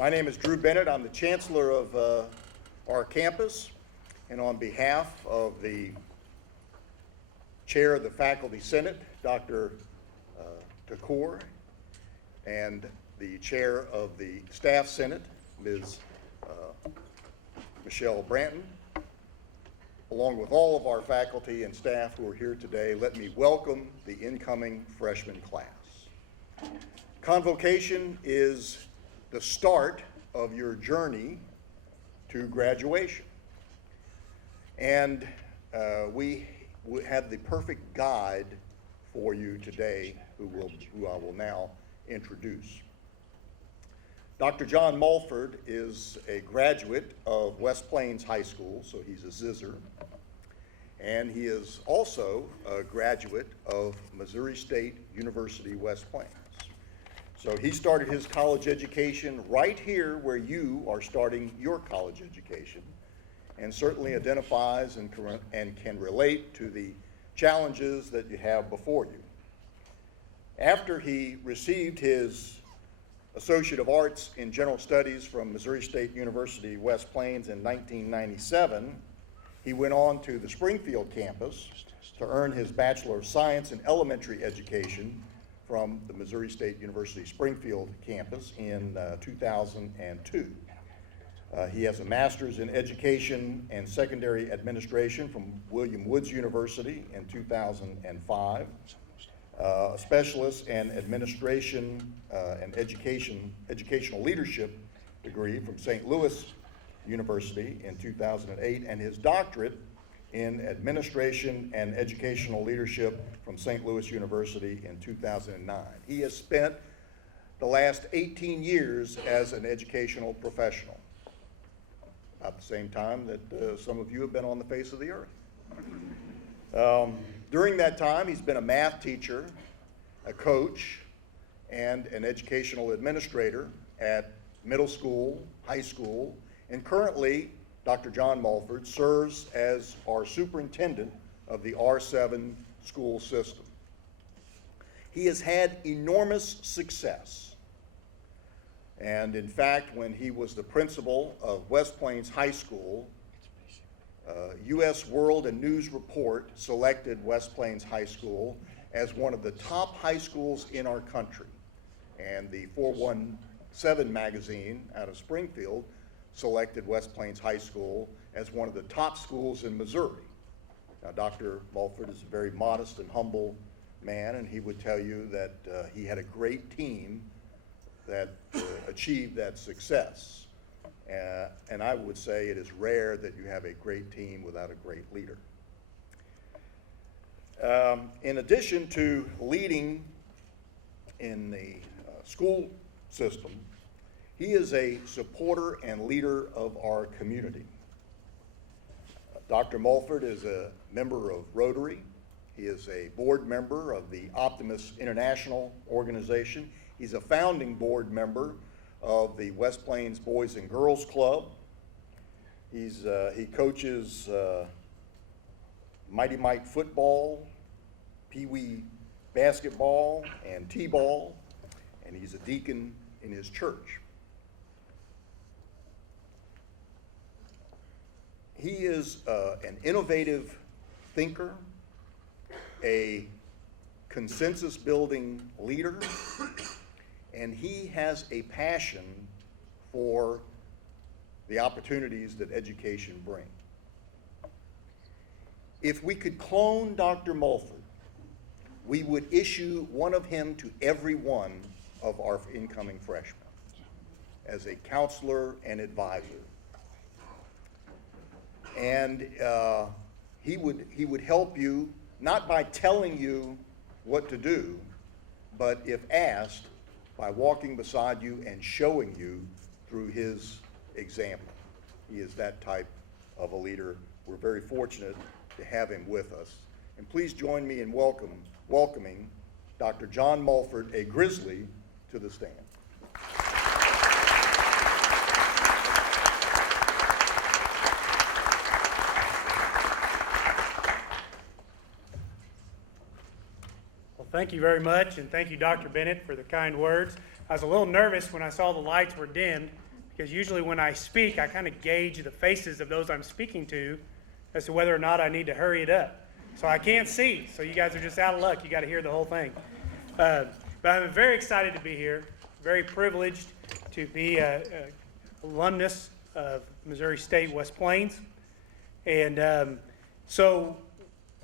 My name is Drew Bennett. I'm the Chancellor of our campus, and on behalf of the Chair of the Faculty Senate, Dr. Takur, and the Chair of the Staff Senate, Ms. Michelle Branton, along with all of our faculty and staff who are here today, let me welcome the incoming freshman class. Convocation is the start of your journey to graduation. And we have the perfect guide for you today who I will now introduce. Dr. John Mulford is a graduate of West Plains High School, so he's a Zizzer. And he is also a graduate of Missouri State University, West Plains. So he started his college education right here where you are starting your college education, and certainly identifies and can relate to the challenges that you have before you. After he received his Associate of Arts in General Studies from Missouri State University, West Plains in 1997, he went on to the Springfield campus to earn his Bachelor of Science in Elementary Education from the Missouri State University Springfield campus in 2002. He has a Master's in Education and Secondary Administration from William Woods University in 2005, a Specialist in Administration and Educational Leadership degree from St. Louis University in 2008, and his doctorate in Administration and Educational Leadership from St. Louis University in 2009. He has spent the last 18 years as an educational professional, about the same time that some of you have been on the face of the earth. During that time, he's been a math teacher, a coach, and an educational administrator at middle school, high school, and currently, Dr. John Mulford serves as our superintendent of the R7 school system. He has had enormous success. And in fact, when he was the principal of West Plains High School, U.S. World and News Report selected West Plains High School as one of the top high schools in our country. And the 417 magazine out of Springfield selected West Plains High School as one of the top schools in Missouri. Now, Dr. Mulford is a very modest and humble man, and he would tell you that he had a great team that achieved that success. And I would say it is rare that you have a great team without a great leader. In addition to leading in the school system, he is a supporter and leader of our community. Dr. Mulford is a member of Rotary. He is a board member of the Optimus International Organization. He's a founding board member of the West Plains Boys and Girls Club. He coaches Mighty Mite football, Pee Wee basketball, and T-ball, and he's a deacon in his church. He is an innovative thinker, a consensus-building leader, and he has a passion for the opportunities that education brings. If we could clone Dr. Mulford, we would issue one of him to every one of our incoming freshmen as a counselor and advisor. And he would help you, not by telling you what to do, but if asked, by walking beside you and showing you through his example. He is that type of a leader. We're very fortunate to have him with us. And please join me in welcoming Dr. John Mulford, a Grizzly, to the stand. Thank you very much, and thank you, Dr. Bennett, for the kind words. I was a little nervous when I saw the lights were dimmed, because usually when I speak, I kind of gauge the faces of those I'm speaking to as to whether or not I need to hurry it up. So I can't see, so you guys are just out of luck. You got to hear the whole thing. But I'm very excited to be here, very privileged to be an alumnus of Missouri State West Plains. And so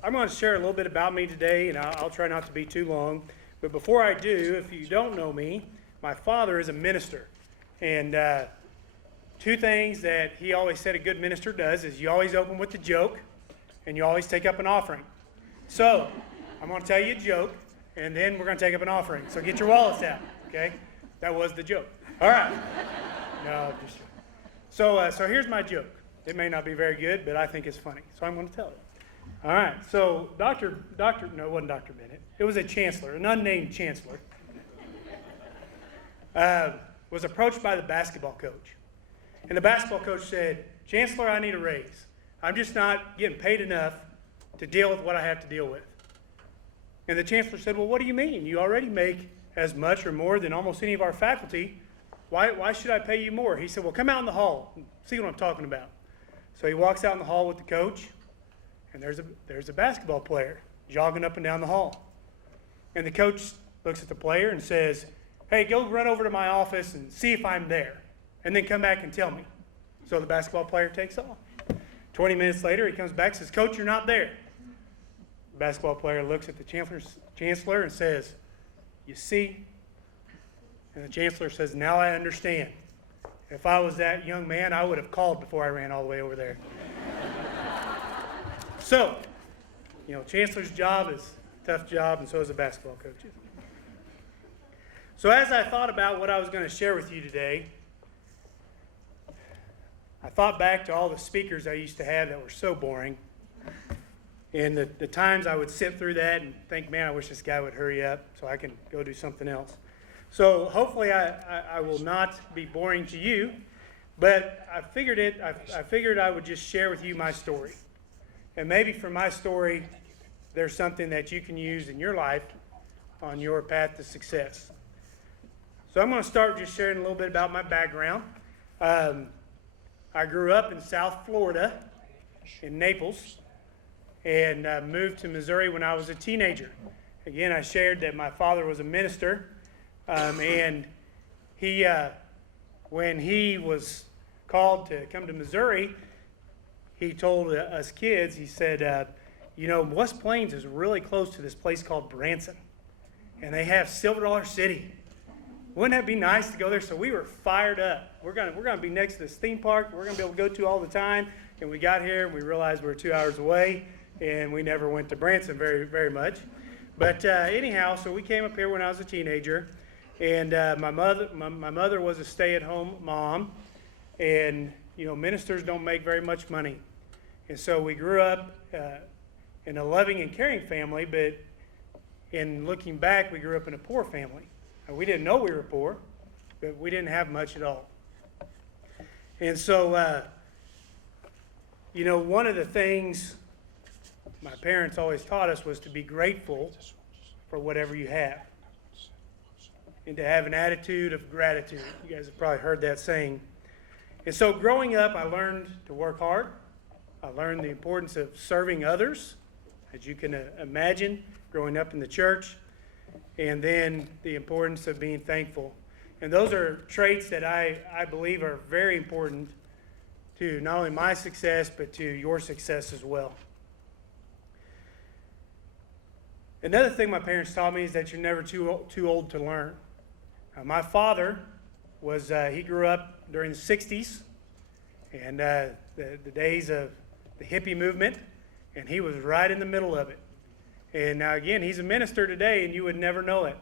I'm going to share a little bit about me today, and I'll try not to be too long. But before I do, if you don't know me, my father is a minister. And two things that he always said a good minister does is you always open with a joke, and you always take up an offering. So I'm going to tell you a joke, and then we're going to take up an offering. So get your wallets out, okay? That was the joke. All right. No, just so here's my joke. It may not be very good, but I think it's funny, so I'm going to tell it. All right. So no, it wasn't Dr. Bennett. It was a chancellor, an unnamed chancellor, was approached by the basketball coach. And the basketball coach said, "Chancellor, I need a raise. I'm just not getting paid enough to deal with what I have to deal with." And the chancellor said, "Well, what do you mean? You already make as much or more than almost any of our faculty. Why should I pay you more?" He said, "Well, come out in the hall and see what I'm talking about." So he walks out in the hall with the coach, and there's a basketball player jogging up and down the hall. And the coach looks at the player and says, "Hey, go run over to my office and see if I'm there, and then come back and tell me." So the basketball player takes off. 20 minutes later, he comes back and says, "Coach, you're not there." The basketball player looks at the chancellor and says, "You see?" And the chancellor says, "Now I understand. If I was that young man, I would have called before I ran all the way over there." So, chancellor's job is a tough job, and so is a basketball coach's. So as I thought about what I was going to share with you today, I thought back to all the speakers I used to have that were so boring, and the times I would sit through that and think, man, I wish this guy would hurry up so I can go do something else. So hopefully I will not be boring to you, but I figured I would just share with you my story. And maybe from my story, there's something that you can use in your life on your path to success. So I'm going to start just sharing a little bit about my background. I grew up in South Florida, in Naples, and moved to Missouri when I was a teenager. Again, I shared that my father was a minister, and he, when he was called to come to Missouri, he told us kids, he said, West Plains is really close to this place called Branson, and they have Silver Dollar City. Wouldn't that be nice to go there? So we were fired up. We're gonna be next to this theme park we're gonna be able to go to all the time. And we got here and we realized we were 2 hours away, and we never went to Branson very, very much. But anyhow, so we came up here when I was a teenager, and my mother was a stay-at-home mom, and ministers don't make very much money, and so we grew up in a loving and caring family. But in looking back, we grew up in a poor family. We didn't know we were poor, but we didn't have much at all. And so, one of the things my parents always taught us was to be grateful for whatever you have, and to have an attitude of gratitude. You guys have probably heard that saying. And so growing up, I learned to work hard. I learned the importance of serving others, as you can imagine, growing up in the church. And then the importance of being thankful. And those are traits that I believe are very important to not only my success, but to your success as well. Another thing my parents taught me is that you're never too old to learn. My father he grew up during the 60s and the days of the hippie movement, and he was right in the middle of it. And now again, he's a minister today, and you would never know it.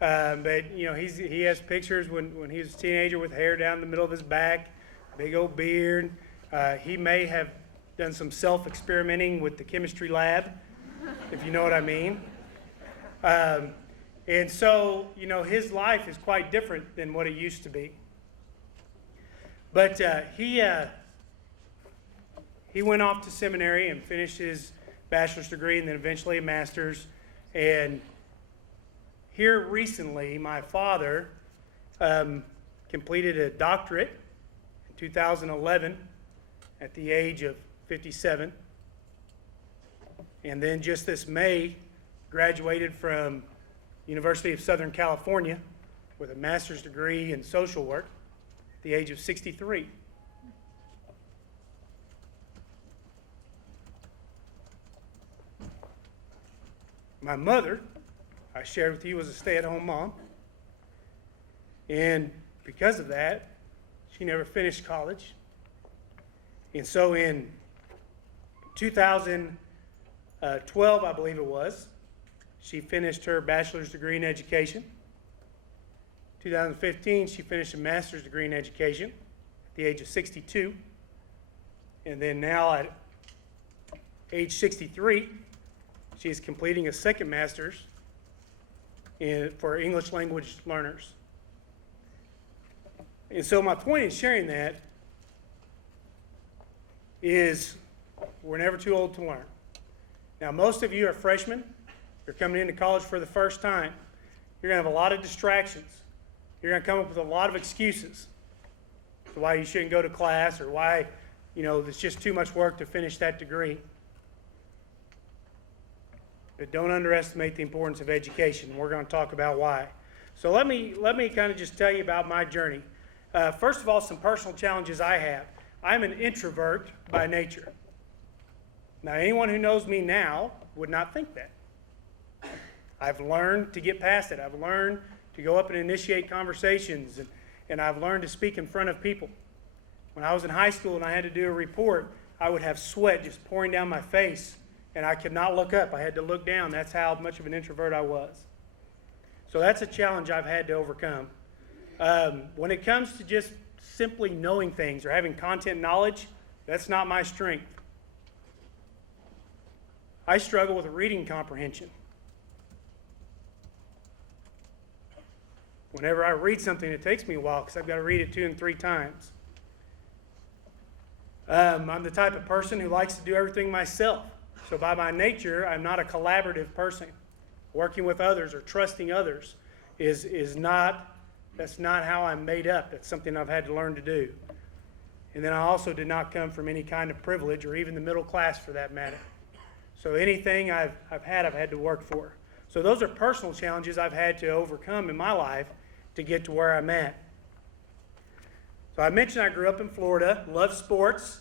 But he has pictures when he was a teenager with hair down the middle of his back, big old beard. He may have done some self-experimenting with the chemistry lab, if you know what I mean. And so his life is quite different than what it used to be. But he went off to seminary and finished his bachelor's degree and then eventually a master's. And here recently, my father completed a doctorate 2011 at the age of 57. And then just this May, graduated from University of Southern California with a master's degree in social work at the age of 63. My mother, I shared with you, was a stay-at-home mom. And because of that, she never finished college. And so in 2012, I believe it was, she finished her bachelor's degree in education. 2015, she finished a master's degree in education at the age of 62. And then now at age 63, she is completing a second master's for English language learners. And so my point in sharing that is we're never too old to learn. Now, most of you are freshmen. You're coming into college for the first time. You're going to have a lot of distractions. You're going to come up with a lot of excuses for why you shouldn't go to class or why, it's just too much work to finish that degree. But don't underestimate the importance of education. We're going to talk about why. So let me kind of just tell you about my journey. First of all, some personal challenges I have. I'm an introvert by nature. Now, anyone who knows me now would not think that. I've learned to get past it. I've learned to go up and initiate conversations, and I've learned to speak in front of people. When I was in high school and I had to do a report, I would have sweat just pouring down my face, and I could not look up. I had to look down. That's how much of an introvert I was. So that's a challenge I've had to overcome. When it comes to just simply knowing things or having content knowledge, that's not my strength. I struggle with reading comprehension. Whenever I read something, it takes me a while because I've got to read it 2 and 3 times. I'm the type of person who likes to do everything myself. So by my nature, I'm not a collaborative person. Working with others or trusting others that's not how I'm made up. That's something I've had to learn to do. And then I also did not come from any kind of privilege or even the middle class for that matter. So anything I've had to work for. So those are personal challenges I've had to overcome in my life to get to where I'm at. So I mentioned I grew up in Florida, loved sports.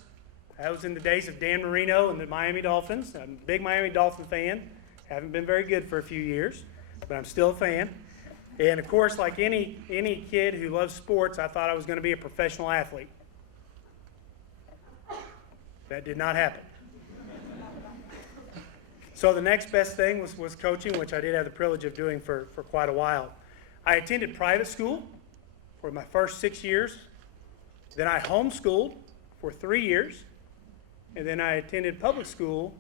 That was in the days of Dan Marino and the Miami Dolphins. I'm a big Miami Dolphin fan. Haven't been very good for a few years, but I'm still a fan. And of course, like any kid who loves sports, I thought I was going to be a professional athlete. That did not happen. So the next best thing was coaching, which I did have the privilege of doing for quite a while. I attended private school for my first 6 years. Then I homeschooled for 3 years. And then I attended public school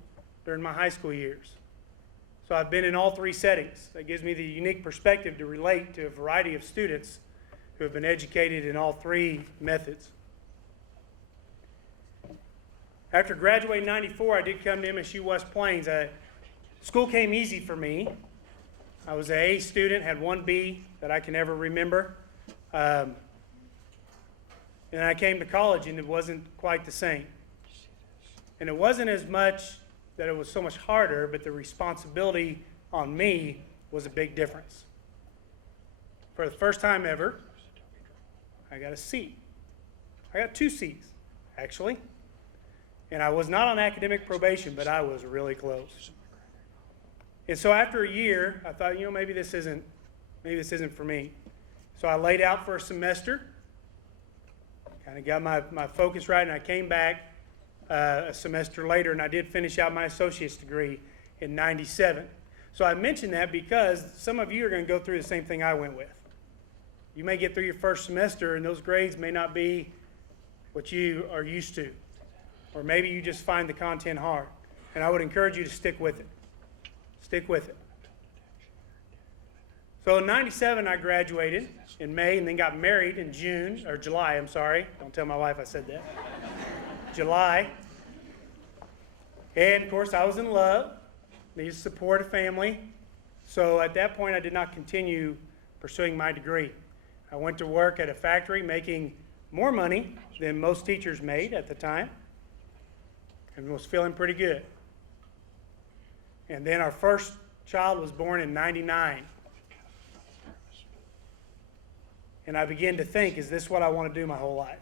during my high school years. So I've been in all 3 settings. That gives me the unique perspective to relate to a variety of students who have been educated in all 3 methods. After graduating in 94, I did come to MSU West Plains. School came easy for me. I was an A student, had 1 B that I can ever remember. And I came to college and it wasn't quite the same. And it wasn't as much that it was so much harder, but the responsibility on me was a big difference. For the first time ever, I got a C. I got 2 C's, actually. And I was not on academic probation, but I was really close. And so after a year, I thought, maybe this isn't for me. So I laid out for a semester, kind of got my focus right, and I came back a semester later, and I did finish out my associate's degree in 97. So I mention that because some of you are going to go through the same thing I went with. You may get through your first semester, and those grades may not be what you are used to. Or maybe you just find the content hard. And I would encourage you to stick with it. Stick with it. So in 97, I graduated in May and then got married in July, I'm sorry. Don't tell my wife I said that. July. And of course, I was in love, needed to support a family. So at that point, I did not continue pursuing my degree. I went to work at a factory making more money than most teachers made at the time and was feeling pretty good. And then our first child was born in '99. And I began to think, is this what I want to do my whole life?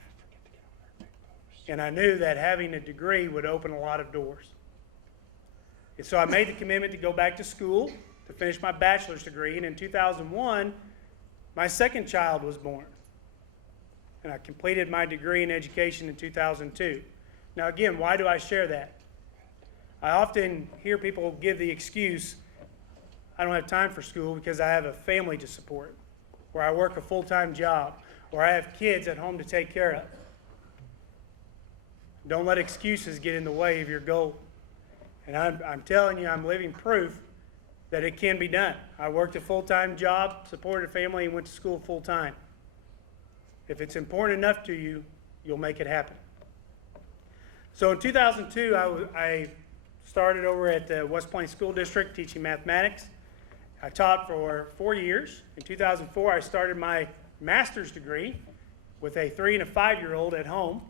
And I knew that having a degree would open a lot of doors. And so I made the commitment to go back to school to finish my bachelor's degree. And in 2001, my second child was born. And I completed my degree in education in 2002. Now again, why do I share that? I often hear people give the excuse, I don't have time for school because I have a family to support, or I work a full-time job, or I have kids at home to take care of. Don't let excuses get in the way of your goal. And I'm telling you, I'm living proof that it can be done. I worked a full-time job, supported a family, and went to school full-time. If it's important enough to you, you'll make it happen. So in 2002, I started over at the West Plains School District teaching mathematics. I taught for 4 years. In 2004, I started my master's degree with a 3- and a 5-year-old at home.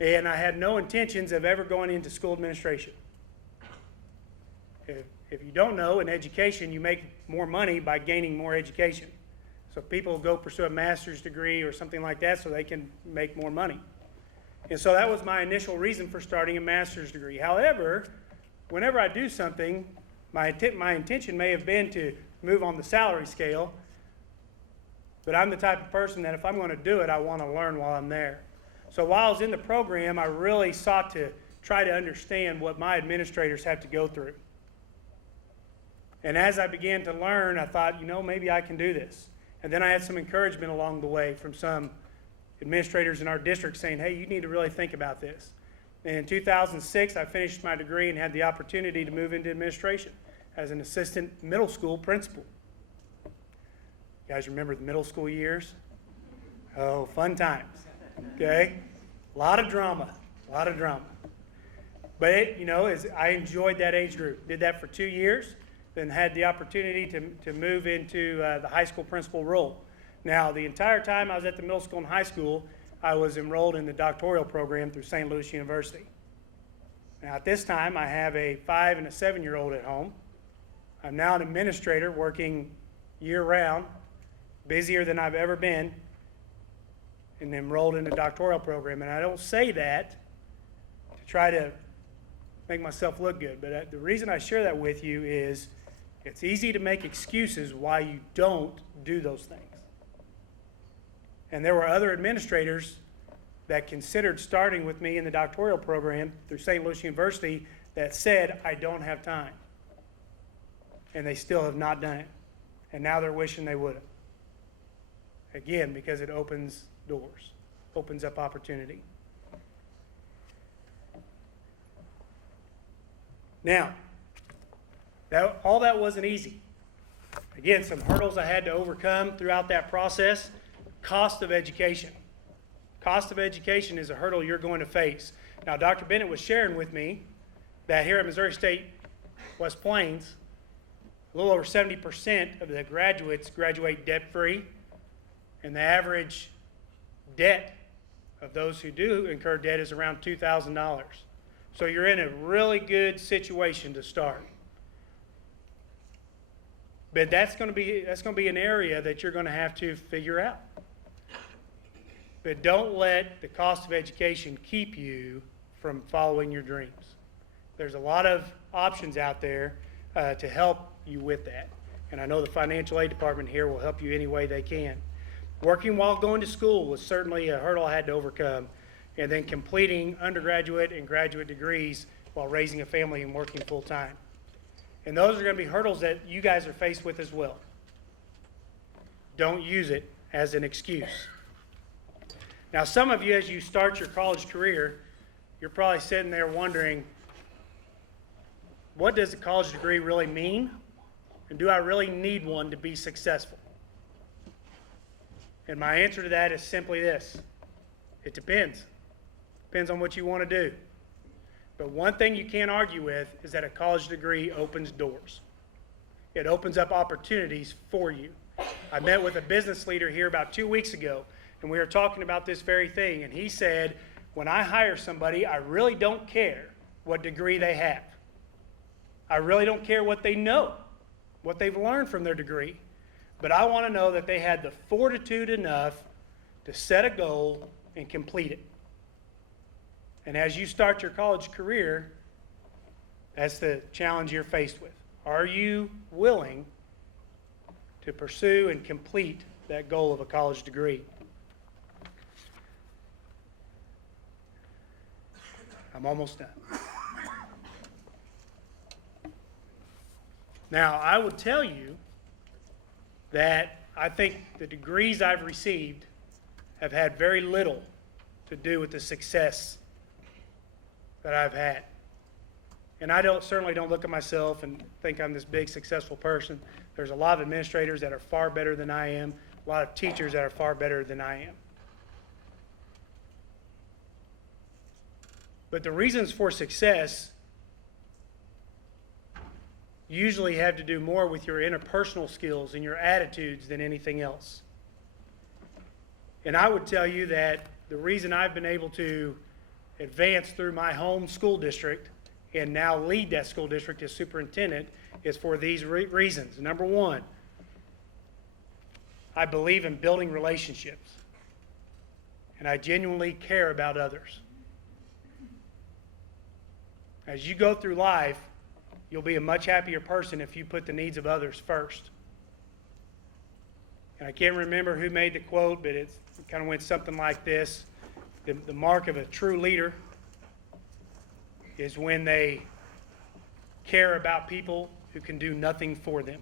And I had no intentions of ever going into school administration. If you don't know, in education, you make more money by gaining more education. So people go pursue a master's degree or something like that so they can make more money. And so that was my initial reason for starting a master's degree. However, whenever I do something, my intention may have been to move on the salary scale, but I'm the type of person that if I'm going to do it, I want to learn while I'm there. So while I was in the program, I really sought to try to understand what my administrators have to go through. And as I began to learn, I thought, maybe I can do this. And then I had some encouragement along the way from some administrators in our district saying, hey, you need to really think about this. And in 2006, I finished my degree and had the opportunity to move into administration as an assistant middle school principal. You guys remember the middle school years? Oh, fun times. Okay? A lot of drama. But, I enjoyed that age group. Did that for 2 years, then had the opportunity to move into the high school principal role. Now, the entire time I was at the middle school and high school, I was enrolled in the doctoral program through St. Louis University. Now, at this time, I have a 5- and a 7-year-old at home. I'm now an administrator working year-round, busier than I've ever been, and enrolled in the doctoral program. And I don't say that to try to make myself look good, but the reason I share that with you is it's easy to make excuses why you don't do those things. And there were other administrators that considered starting with me in the doctoral program through St. Louis University that said, I don't have time. And they still have not done it. And now they're wishing they would have. Again, because it opens doors, opens up opportunity. Now, all that wasn't easy. Again, some hurdles I had to overcome throughout that process. Cost of education. Cost of education is a hurdle you're going to face. Now, Dr. Bennett was sharing with me that here at Missouri State West Plains, a little over 70% of the graduates graduate debt-free, and the average debt of those who do incur debt is around $2,000. So you're in a really good situation to start. But that's going to be an area that you're going to have to figure out. But don't let the cost of education keep you from following your dreams. There's a lot of options out there to help you with that. And I know the financial aid department here will help you any way they can. Working while going to school was certainly a hurdle I had to overcome. And then completing undergraduate and graduate degrees while raising a family and working full time. And those are going to be hurdles that you guys are faced with as well. Don't use it as an excuse. Now, some of you, as you start your college career, you're probably sitting there wondering, what does a college degree really mean? And do I really need one to be successful? And my answer to that is simply this. It depends. Depends on what you want to do. But one thing you can't argue with is that a college degree opens doors. It opens up opportunities for you. I met with a business leader here about 2 weeks ago, and we were talking about this very thing, and he said, when I hire somebody, I really don't care what degree they have. I really don't care what they know, what they've learned from their degree, but I want to know that they had the fortitude enough to set a goal and complete it. And as you start your college career, that's the challenge you're faced with. Are you willing to pursue and complete that goal of a college degree? I'm almost done. Now, I would tell you that I think the degrees I've received have had very little to do with the success that I've had. And I certainly don't look at myself and think I'm this big successful person. There's a lot of administrators that are far better than I am, a lot of teachers that are far better than I am. But the reasons for success usually have to do more with your interpersonal skills and your attitudes than anything else. And I would tell you that the reason I've been able to advance through my home school district and now lead that school district as superintendent is for these reasons. Number one, I believe in building relationships, and I genuinely care about others. As you go through life, you'll be a much happier person if you put the needs of others first. And I can't remember who made the quote, but it kind of went something like this. The mark of a true leader is when they care about people who can do nothing for them.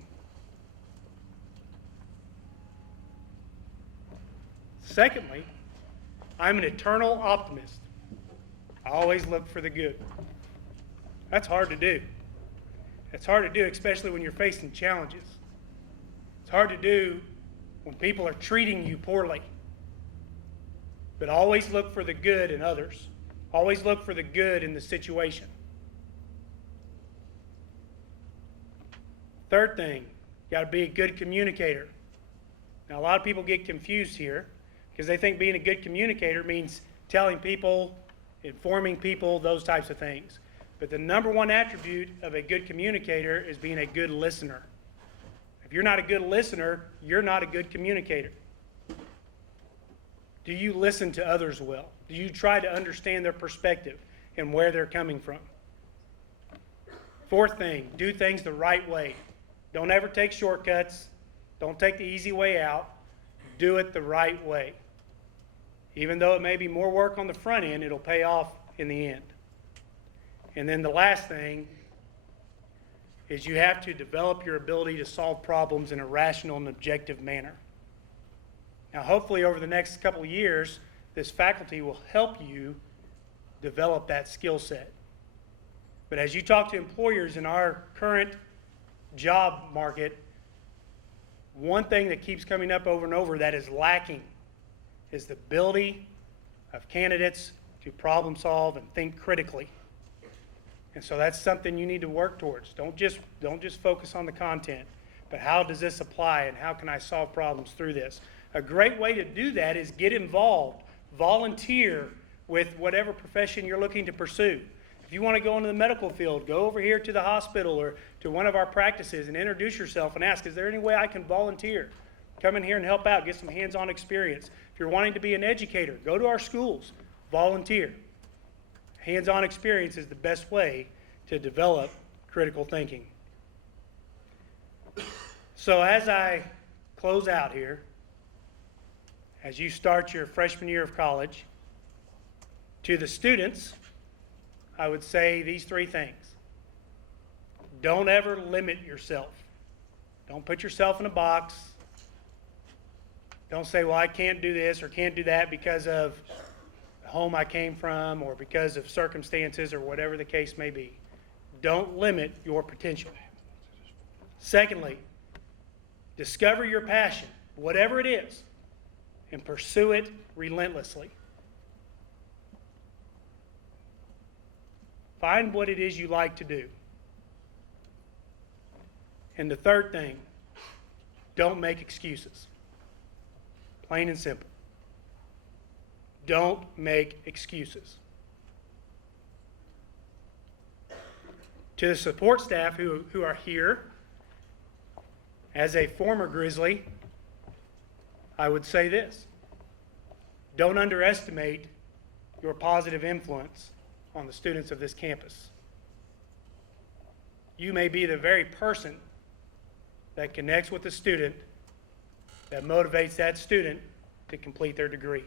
Secondly, I'm an eternal optimist. I always look for the good. That's hard to do. It's hard to do, especially when you're facing challenges. It's hard to do when people are treating you poorly. But always look for the good in others. Always look for the good in the situation. Third thing, you got to be a good communicator. Now, a lot of people get confused here because they think being a good communicator means telling people, informing people, those types of things. But the number one attribute of a good communicator is being a good listener. If you're not a good listener, you're not a good communicator. Do you listen to others well? Do you try to understand their perspective and where they're coming from? Fourth thing, do things the right way. Don't ever take shortcuts. Don't take the easy way out. Do it the right way. Even though it may be more work on the front end, it'll pay off in the end. And then the last thing is you have to develop your ability to solve problems in a rational and objective manner. Now, hopefully over the next couple of years, this faculty will help you develop that skill set. But as you talk to employers in our current job market, one thing that keeps coming up over and over that is lacking is the ability of candidates to problem solve and think critically. And so that's something you need to work towards. Don't just focus on the content, but how does this apply and how can I solve problems through this? A great way to do that is get involved, volunteer with whatever profession you're looking to pursue. If you want to go into the medical field, go over here to the hospital or to one of our practices and introduce yourself and ask, is there any way I can volunteer? Come in here and help out, get some hands-on experience. If you're wanting to be an educator, go to our schools, volunteer. Hands-on experience is the best way to develop critical thinking. So as I close out here, as you start your freshman year of college, to the students, I would say these three things. Don't ever limit yourself. Don't put yourself in a box. Don't say, well, I can't do this or can't do that because of the home I came from or because of circumstances or whatever the case may be. Don't limit your potential. Secondly, discover your passion, whatever it is, and pursue it relentlessly. Find what it is you like to do. And the third thing, don't make excuses. Plain and simple. Don't make excuses. To the support staff who are here, as a former Grizzly, I would say this. Don't underestimate your positive influence on the students of this campus. You may be the very person that connects with the student that motivates that student to complete their degree.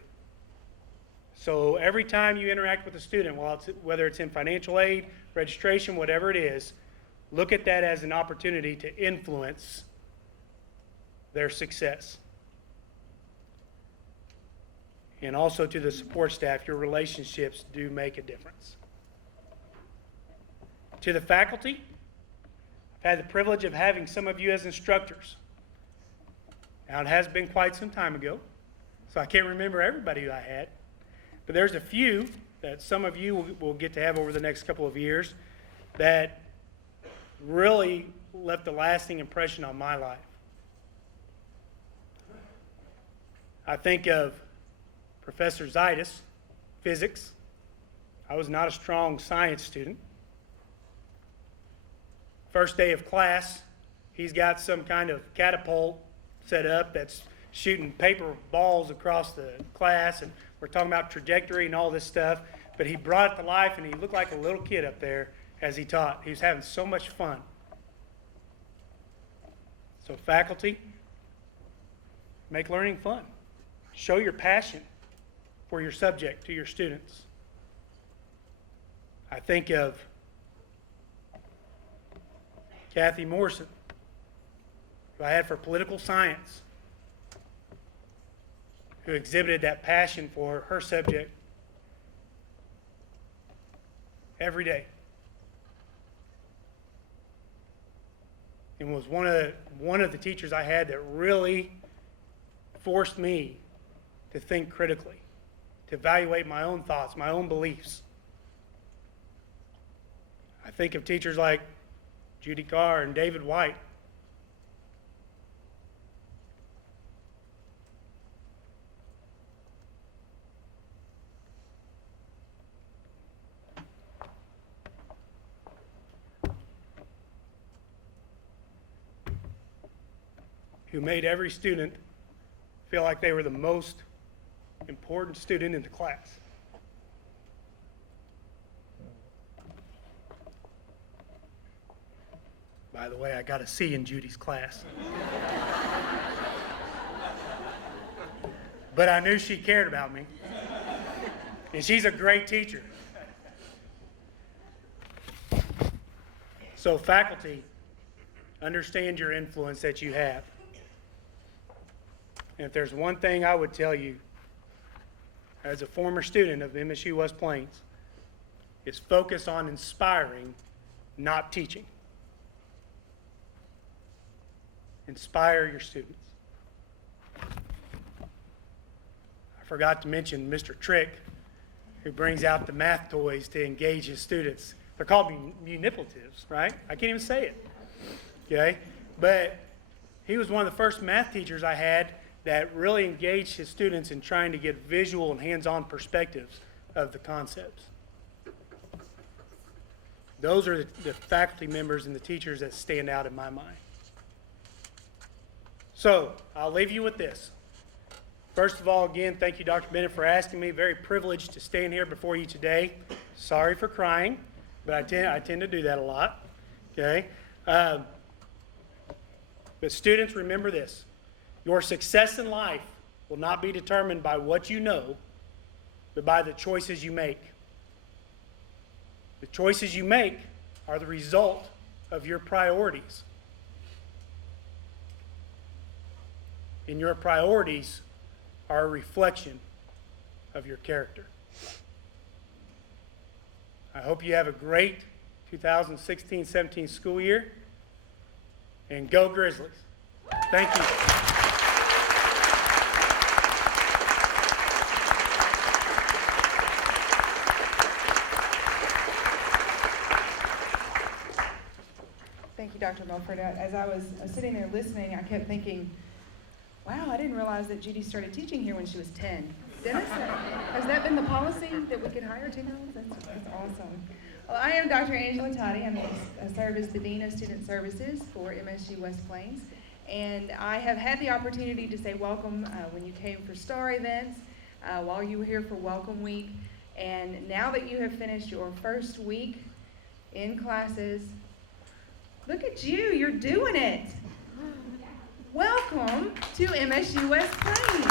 So every time you interact with a student, whether it's in financial aid, registration, whatever it is, look at that as an opportunity to influence their success. And also to the support staff, your relationships do make a difference. To the faculty, I've had the privilege of having some of you as instructors. Now, it has been quite some time ago, so I can't remember everybody who I had. But there's a few that some of you will get to have over the next couple of years that really left a lasting impression on my life. I think of Professor Zaitis, physics. I was not a strong science student. First day of class, he's got some kind of catapult set up that's shooting paper balls across the class, and we're talking about trajectory and all this stuff, but he brought it to life, and he looked like a little kid up there as he taught. He was having so much fun. So faculty, make learning fun. Show your passion for your subject to your students. I think of Kathy Morrison, who I had for political science, who exhibited that passion for her subject every day. And was one of the teachers I had that really forced me to think critically, to evaluate my own thoughts, my own beliefs. I think of teachers like Judy Carr and David White. Who made every student feel like they were the most important student in the class. By the way, I got a C in Judy's class. But I knew she cared about me. And she's a great teacher. So faculty, understand your influence that you have. And if there's one thing I would tell you as a former student of MSU West Plains, is focus on inspiring, not teaching. Inspire your students. I forgot to mention Mr. Trick, who brings out the math toys to engage his students. They're called manipulatives, right? I can't even say it. Okay? But he was one of the first math teachers I had that really engaged his students in trying to get visual and hands-on perspectives of the concepts. Those are the faculty members and the teachers that stand out in my mind. So, I'll leave you with this. First of all, again, thank you, Dr. Bennett, for asking me. Very privileged to stand here before you today. Sorry for crying, but I tend to do that a lot. Okay? But students, remember this. Your success in life will not be determined by what you know, but by the choices you make. The choices you make are the result of your priorities. And your priorities are a reflection of your character. I hope you have a great 2016-17 school year, and go Grizzlies. Thank you. Thank you, Dr. Dr. Mulford. As I was sitting there listening, I kept thinking, wow, I didn't realize that Judy started teaching here when she was 10. Dennis, has that been the policy that we could hire 10-year-olds? That's awesome. Well, I am Dr. Angela Toddy. I serve as the Dean of Student Services for MSU West Plains. And I have had the opportunity to say welcome when you came for STAR events, while you were here for Welcome Week. And now that you have finished your first week in classes, look at you, you're doing it. Welcome to MSU West Plains.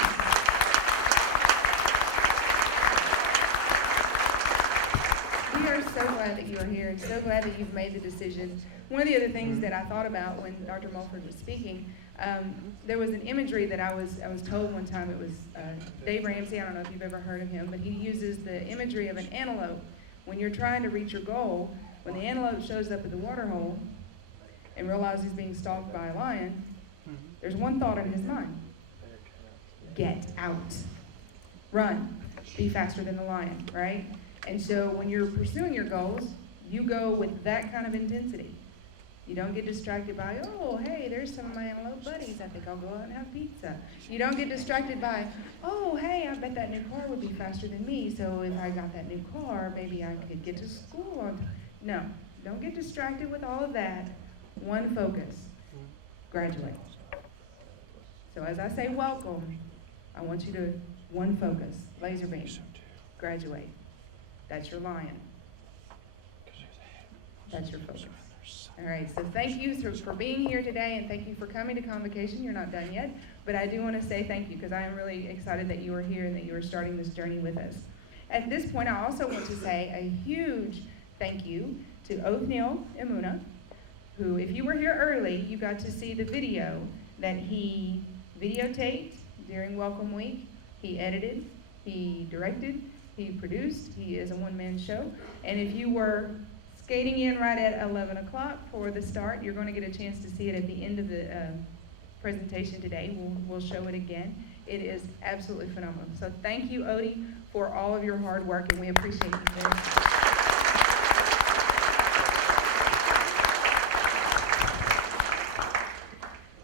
We are so glad that you are here, and so glad that you've made the decision. One of the other things that I thought about when Dr. Mulford was speaking, there was an imagery that I was told one time. It was Dave Ramsey. I don't know if you've ever heard of him, but he uses the imagery of an antelope. When you're trying to reach your goal, when the antelope shows up at the water hole and realizes he's being stalked by a lion, there's one thought in his mind: get out, run, be faster than the lion, right? And so when you're pursuing your goals, you go with that kind of intensity. You don't get distracted by, oh, hey, there's some of my antelope buddies. I think I'll go out and have pizza. You don't get distracted by, oh, hey, I bet that new car would be faster than me, so if I got that new car, maybe I could get to school on time. No, don't get distracted with all of that. One focus: graduate. So as I say welcome, I want you to one focus, laser beam, graduate. That's your lion. That's your focus. All right, so thank you for being here today, and thank you for coming to Convocation. You're not done yet, but I do want to say thank you, because I am really excited that you are here and that you are starting this journey with us. At this point, I also want to say a huge thank you to Othniel Emuna, who, if you were here early, you got to see the video that he videotaped during Welcome Week. He edited, he directed, he produced. He is a one-man show. And if you were skating in right at 11 o'clock for the start, you're going to get a chance to see it at the end of the presentation today. We'll show it again. It is absolutely phenomenal. So thank you, Odie, for all of your hard work, and we appreciate you very much.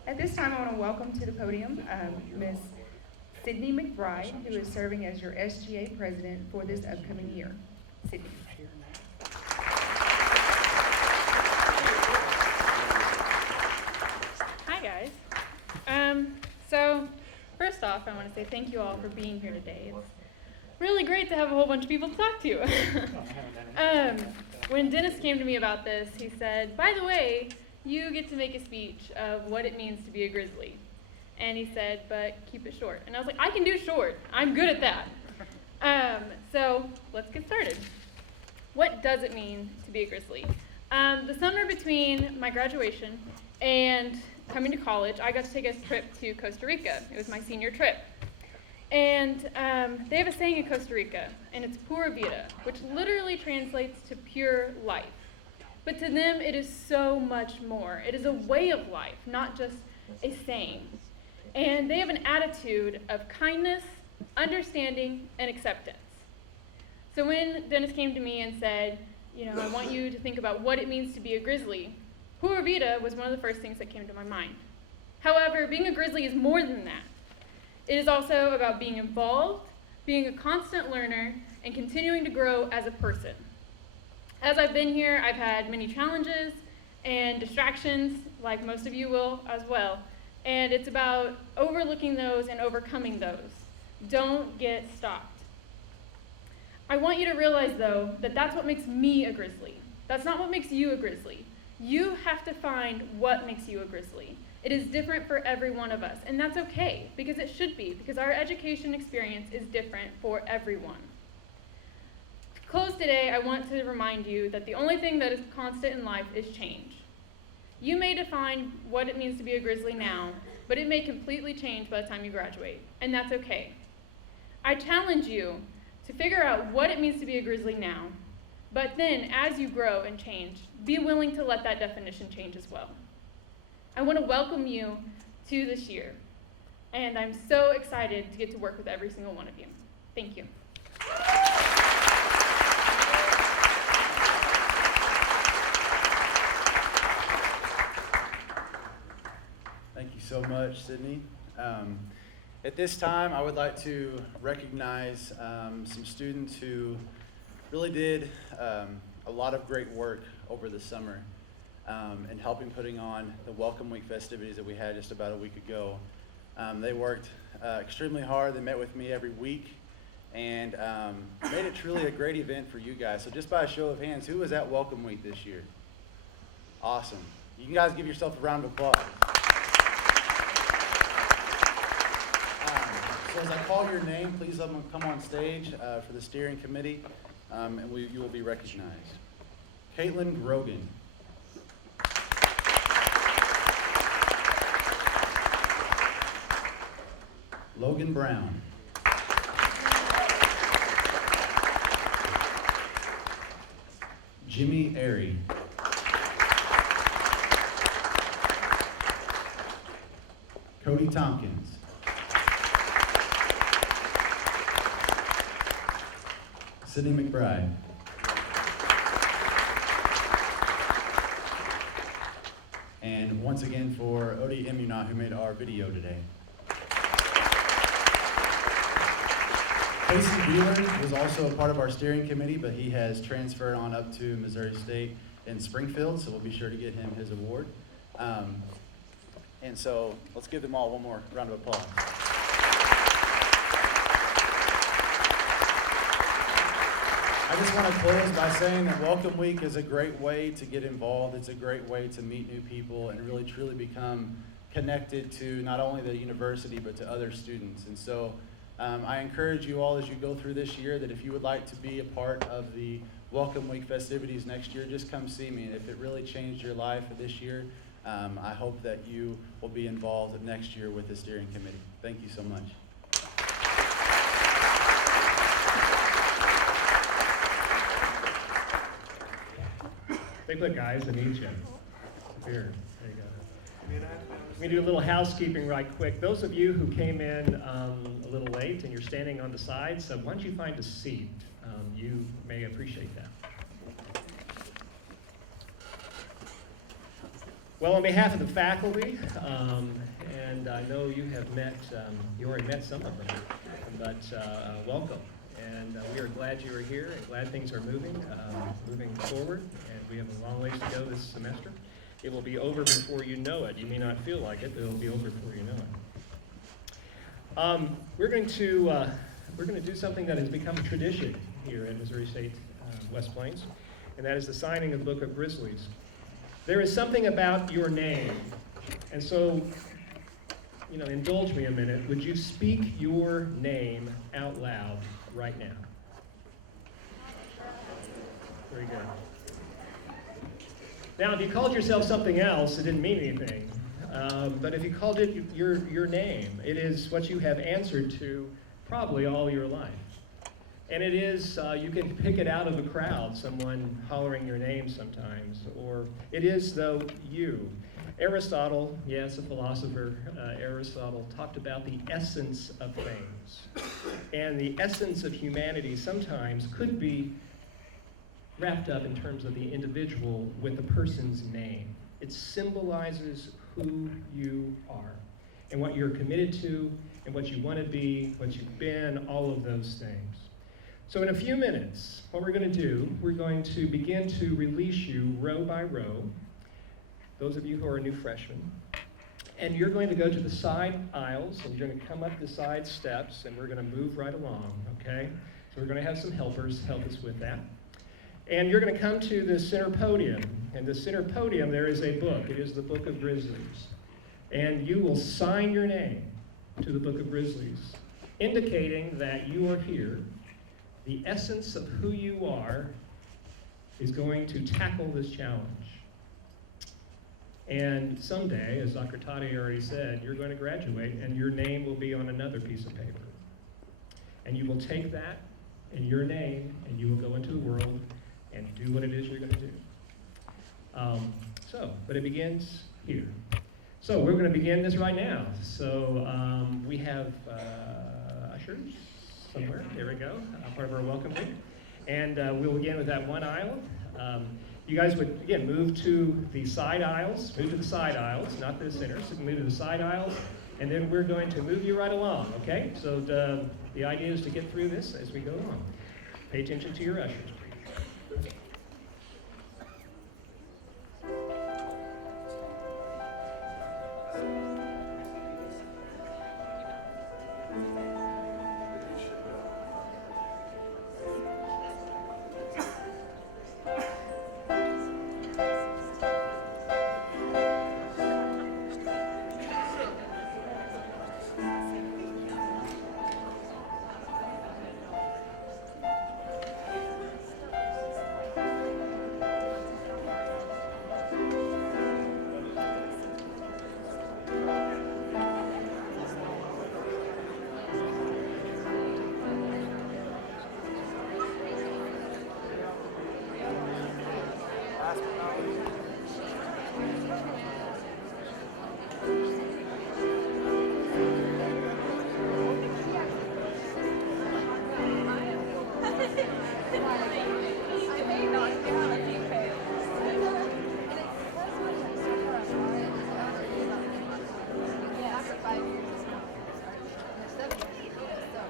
At this time, I want to welcome to the podium Ms. Sydney McBride, who is serving as your SGA president for this upcoming year. Sydney. Hi, guys. So first off, I want to say thank you all for being here today. It's really great to have a whole bunch of people to talk to. When Dennis came to me about this, he said, by the way, you get to make a speech of what it means to be a Grizzly. And he said, but keep it short. And I was like, I can do short. I'm good at that. So let's get started. What does it mean to be a Grizzly? The summer between my graduation and coming to college, I got to take a trip to Costa Rica. It was my senior trip. And they have a saying in Costa Rica, and it's pura vida, which literally translates to pure life. But to them, it is so much more. It is a way of life, not just a saying. And they have an attitude of kindness, understanding, and acceptance. So when Dennis came to me and said, I want you to think about what it means to be a Grizzly, Pura Vida was one of the first things that came to my mind. However, being a Grizzly is more than that. It is also about being involved, being a constant learner, and continuing to grow as a person. As I've been here, I've had many challenges and distractions, like most of you will as well. And it's about overlooking those and overcoming those. Don't get stopped. I want you to realize, though, that that's what makes me a Grizzly. That's not what makes you a Grizzly. You have to find what makes you a Grizzly. It is different for every one of us, and that's okay, because it should be, because our education experience is different for everyone. To close today, I want to remind you that the only thing that is constant in life is change. You may define what it means to be a Grizzly now, but it may completely change by the time you graduate, and that's okay. I challenge you to figure out what it means to be a Grizzly now, but then as you grow and change, be willing to let that definition change as well. I want to welcome you to this year, and I'm so excited to get to work with every single one of you. Thank you. you so much, Sydney. At this time, I would like to recognize some students who really did a lot of great work over the summer in helping putting on the Welcome Week festivities that we had just about a week ago. They worked extremely hard. They met with me every week and made it truly a great event for you guys. So just by a show of hands, who was at Welcome Week this year? Awesome. You can guys give yourself a round of applause. So as I call your name, please let them come on stage for the steering committee, and you will be recognized. Caitlin Grogan. Logan Brown. Jimmy Airy. Cody Tompkins. Sydney McBride. And once again for Odie Imuna, who made our video today. Casey Beeler was also a part of our steering committee, but he has transferred on up to Missouri State in Springfield, so we'll be sure to get him his award. And so let's give them all one more round of applause. I just want to close by saying that Welcome Week is a great way to get involved. It's a great way to meet new people and really truly become connected to not only the university but to other students. And so I encourage you all as you go through this year that if you would like to be a part of the Welcome Week festivities next year, just come see me. And if it really changed your life this year, I hope that you will be involved next year with the steering committee. Thank you so much. Take a look, guys. I need you. Here. There you go. Let me do a little housekeeping right quick. Those of you who came in a little late and you're standing on the sides, so why don't you find a seat? You may appreciate that. Well, on behalf of the faculty, and I know you have met, you already met some of them, but welcome. And we are glad you are here and glad things are moving forward. And we have a long ways to go this semester. It will be over before you know it. You may not feel like it, but it will be over before you know it. We're going to do something that has become a tradition here at Missouri State West Plains, and that is the signing of the Book of Grizzlies. There is something about your name, and so, indulge me a minute. Would you speak your name out loud right now? Very good. Now, if you called yourself something else, it didn't mean anything. But if you called it your name, it is what you have answered to probably all your life. And it is, you can pick it out of a crowd, someone hollering your name sometimes, or it is, though, you. Aristotle, yes, a philosopher, Aristotle talked about the essence of things. And the essence of humanity sometimes could be wrapped up in terms of the individual with the person's name. It symbolizes who you are and what you're committed to and what you want to be, what you've been, all of those things. So in a few minutes, what we're going to do, we're going to begin to release you row by row, those of you who are new freshmen, and you're going to go to the side aisles, and you're going to come up the side steps, and we're going to move right along, okay? So we're going to have some helpers help us with that. And you're going to come to the center podium, and the center podium, there is a book. It is the Book of Grizzlies. And you will sign your name to the Book of Grizzlies, indicating that you are here. The essence of who you are is going to tackle this challenge. And someday, as Dr. Toddy already said, you're going to graduate and your name will be on another piece of paper. And you will take that and your name and you will go into the world and do what it is you're going to do. But it begins here. So we're going to begin this right now. So we have ushers somewhere. There we go. Part of our welcome week. And we'll begin with that one aisle. you guys would, again, move to the side aisles, not the center, so move to the side aisles, and then we're going to move you right along, okay? So the idea is to get through this as we go along. Pay attention to your ushers, please.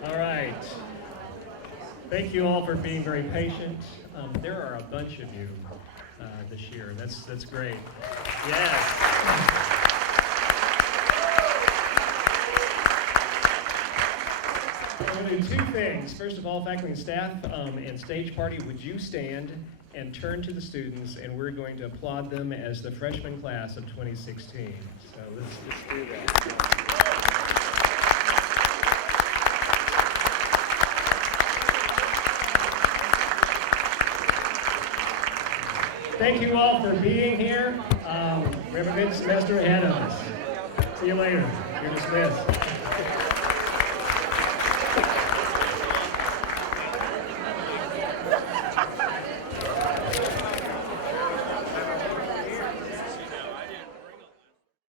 All right. Thank you all for being very patient. There are a bunch of you this year. That's great. Yes. We're going to do two things. First of all, faculty and staff and stage party, would you stand and turn to the students, and we're going to applaud them as the freshman class of 2016. So let's do that. Thank you all for being here. We have a good semester ahead of us. See you later. You're dismissed.